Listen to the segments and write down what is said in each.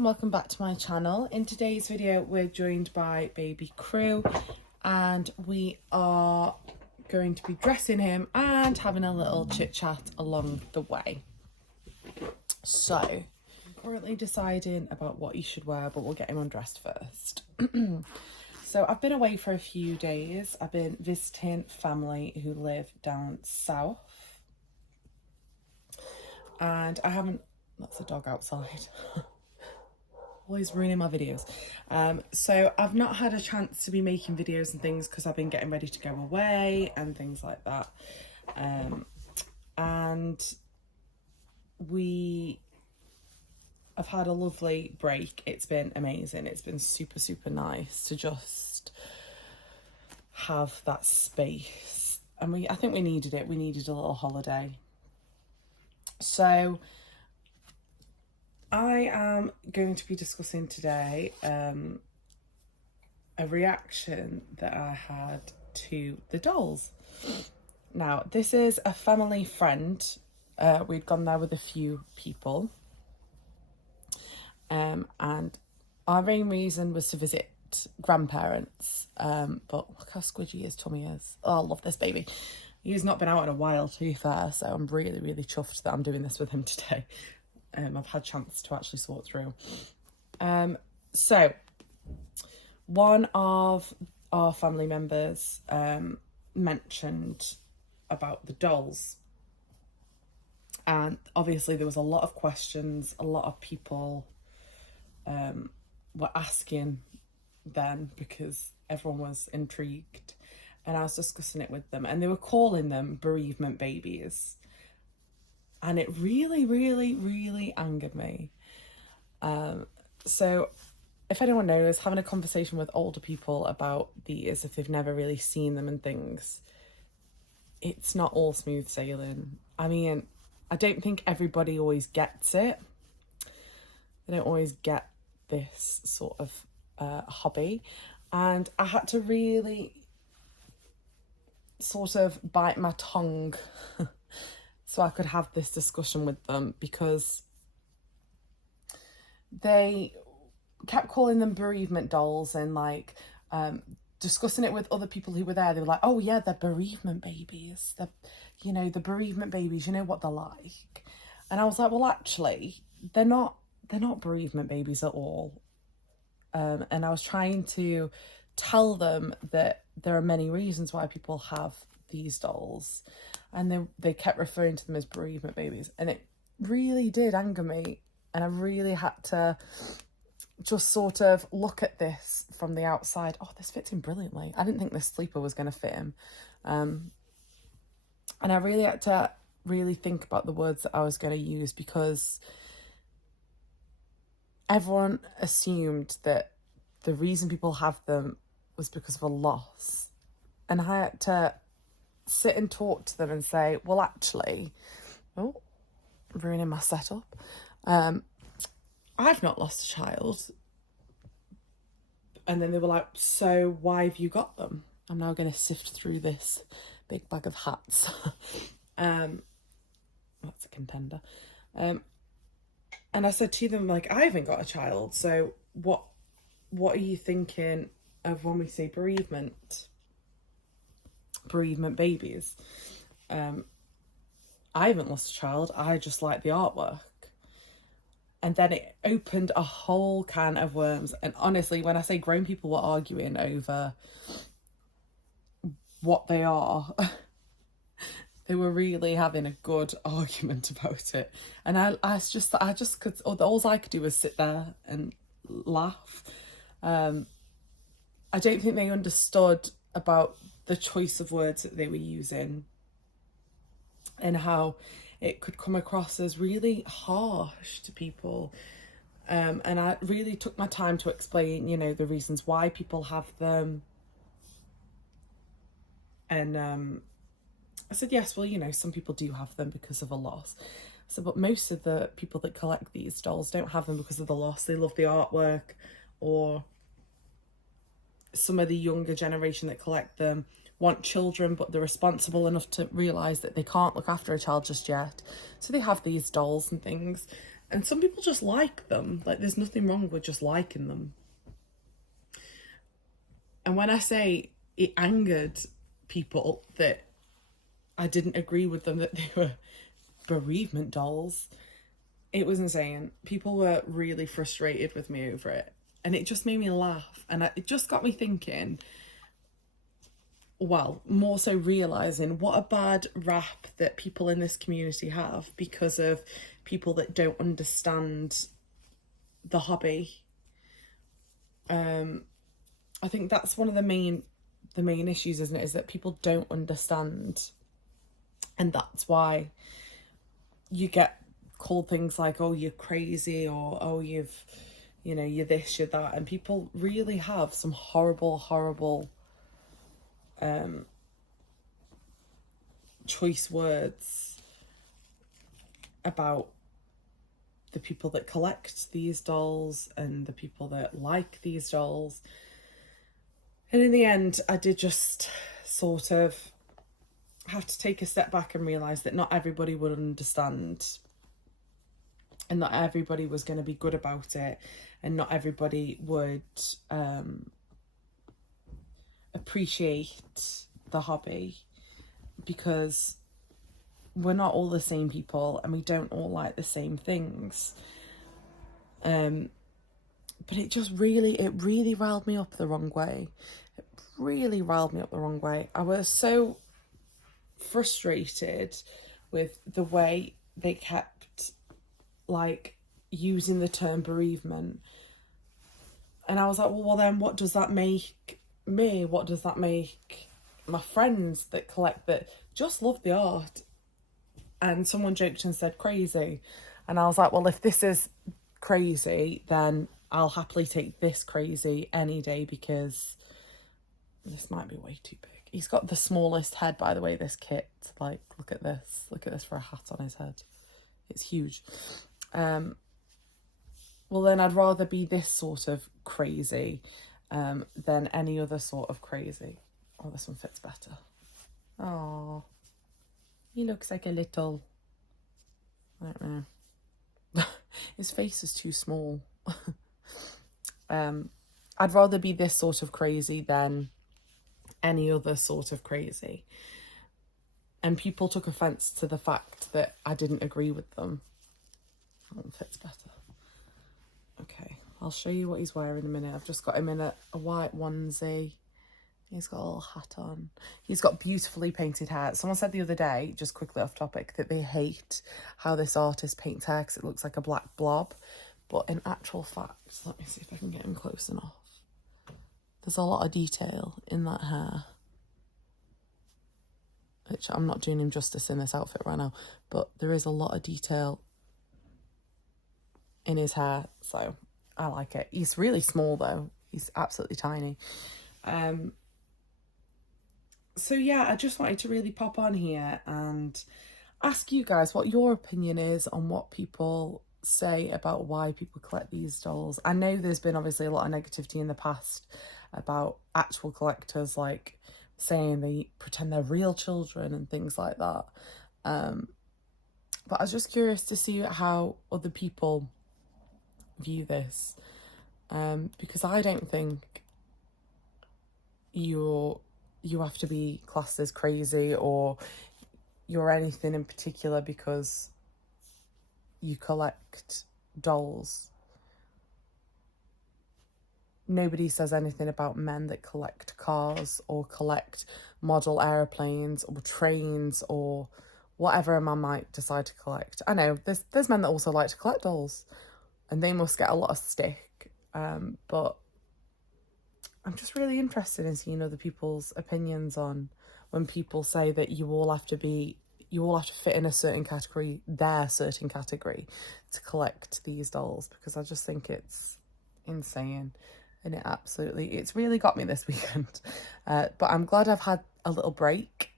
and welcome back to my channel. In today's video we're joined by baby Crew and we are going to be dressing him and having a little chit chat along the way. So I'm currently deciding about what he should wear, but we'll get him undressed first. So I've been away for a few days. I've been visiting family who live down south, and I haven't, that's a dog outside. Always ruining my videos. So I've not had a chance to be making videos and things because I've been getting ready to go away and things like that. And we have had a lovely break. It's been amazing. It's been super nice to just have that space. And I think we needed it. We needed a little holiday. So I am going to be discussing today a reaction that I had to the dolls. Now, this is a family friend. We'd gone there with a few people. And our main reason was to visit grandparents. But look how squidgy his tummy is. Oh, I love this baby. He's not been out in a while, to be fair, so I'm really chuffed that I'm doing this with him today. I've had a chance to actually sort through. So one of our family members mentioned about the dolls, and obviously there was a lot of questions. A lot of people were asking them because everyone was intrigued, and I was discussing it with them, and they were calling them bereavement babies. And it really angered me. So if anyone knows, having a conversation with older people about these, if they've never really seen them and things, it's not all smooth sailing. I mean, I don't think everybody always gets it. They don't always get this sort of hobby. And I had to really sort of bite my tongue so I could have this discussion with them, because they kept calling them bereavement dolls and like discussing it with other people who were there. They were like, oh yeah, they're bereavement babies. The bereavement babies, you know what they're like. And I was like, well, actually, they're not bereavement babies at all. And I was trying to tell them that there are many reasons why people have these dolls, and they kept referring to them as bereavement babies, and it really did anger me, and I really had to just sort of look at this from the outside. Oh, this fits him brilliantly. I didn't think this sleeper was going to fit him, and I really had to really think about the words that I was going to use, because everyone assumed that the reason people have them was because of a loss, and I had to sit and talk to them and say, well, actually, oh, ruining my setup. I've not lost a child. And then they were like, so why have you got them? I'm now going to sift through this big bag of hats. That's a contender. And I said to them, like, I haven't got a child. So what are you thinking of when we say bereavement babies? I haven't lost a child. I just like the artwork. And then it opened a whole can of worms. And honestly, when I say grown people were arguing over what they are, they were really having a good argument about it. And I just could, all I could do was sit there and laugh. I don't think they understood about the choice of words that they were using, and how it could come across as really harsh to people. And I really took my time to explain, the reasons why people have them. And I said, yes, well, some people do have them because of a loss. So, but most of the people that collect these dolls don't have them because of the loss. They love the artwork, or some of the younger generation that collect them want children, but they're responsible enough to realise that they can't look after a child just yet. So they have these dolls and things. And some people just like them. Like, there's nothing wrong with just liking them. And when I say it angered people that I didn't agree with them that they were bereavement dolls, it was insane. People were really frustrated with me over it. And it just made me laugh. And it just got me thinking, well, more so realising what a bad rap that people in this community have because of people that don't understand the hobby. I think that's one of the main issues, isn't it? Is that people don't understand, and that's why you get called things like, "Oh, you're crazy," or "Oh, you're this, you're that," and people really have some horrible choice words about the people that collect these dolls and the people that like these dolls. And in the end, I did just sort of have to take a step back and realise that not everybody would understand, and not everybody was going to be good about it, and not everybody would appreciate the hobby, because we're not all the same people and we don't all like the same things. But it really riled me up the wrong way. It really riled me up the wrong way. I was so frustrated with the way they kept like using the term bereavement. And I was like, well then what does that make me? What does that make my friends that collect, that just love the art? And someone joked and said crazy. And I was like, well, if this is crazy, then I'll happily take this crazy any day, because this might be way too big. He's got the smallest head, by the way, this kit. Like, look at this. Look at this for a hat on his head. It's huge. Well, then I'd rather be this sort of crazy than any other sort of crazy. Oh, this one fits better. Oh, he looks like a little, I don't know. His face is too small. I'd rather be this sort of crazy than any other sort of crazy. And people took offence to the fact that I didn't agree with them. That one fits better. Okay, I'll show you what he's wearing in a minute. I've just got him in a white onesie. He's got a little hat on. He's got beautifully painted hair. Someone said the other day, just quickly off topic, that they hate how this artist paints hair because it looks like a black blob. But in actual fact, let me see if I can get him close enough. There's a lot of detail in that hair, which I'm not doing him justice in this outfit right now, but there is a lot of detail in his hair, so I like it. He's really small though. He's absolutely tiny. So yeah, I just wanted to really pop on here and ask you guys what your opinion is on what people say about why people collect these dolls. I know there's been obviously a lot of negativity in the past about actual collectors, like saying they pretend they're real children and things like that. But I was just curious to see how other people view this, because I don't think you have to be classed as crazy or you're anything in particular because you collect dolls. Nobody says anything about men that collect cars or collect model airplanes or trains or whatever a man might decide to collect. I know there's men that also like to collect dolls and they must get a lot of stick, but I'm just really interested in seeing other people's opinions on when people say that you all have to fit in a certain category, their certain category, to collect these dolls, because I just think it's insane. And it's really got me this weekend. But I'm glad I've had a little break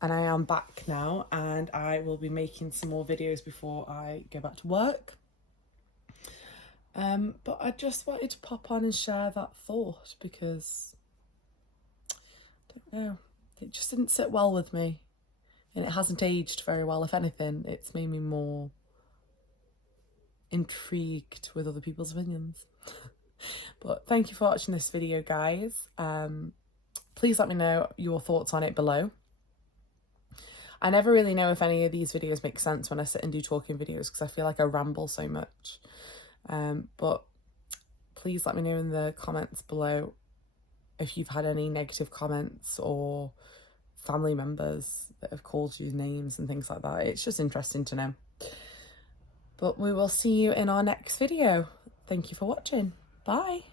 and I am back now, and I will be making some more videos before I go back to work. But I just wanted to pop on and share that thought because, I don't know, it just didn't sit well with me. And it hasn't aged very well. If anything, it's made me more intrigued with other people's opinions. But thank you for watching this video, guys. Please let me know your thoughts on it below. I never really know if any of these videos make sense when I sit and do talking videos, because I feel like I ramble so much. But please let me know in the comments below if you've had any negative comments or family members that have called you names and things like that. It's just interesting to know. But we will see you in our next video. Thank you for watching. Bye.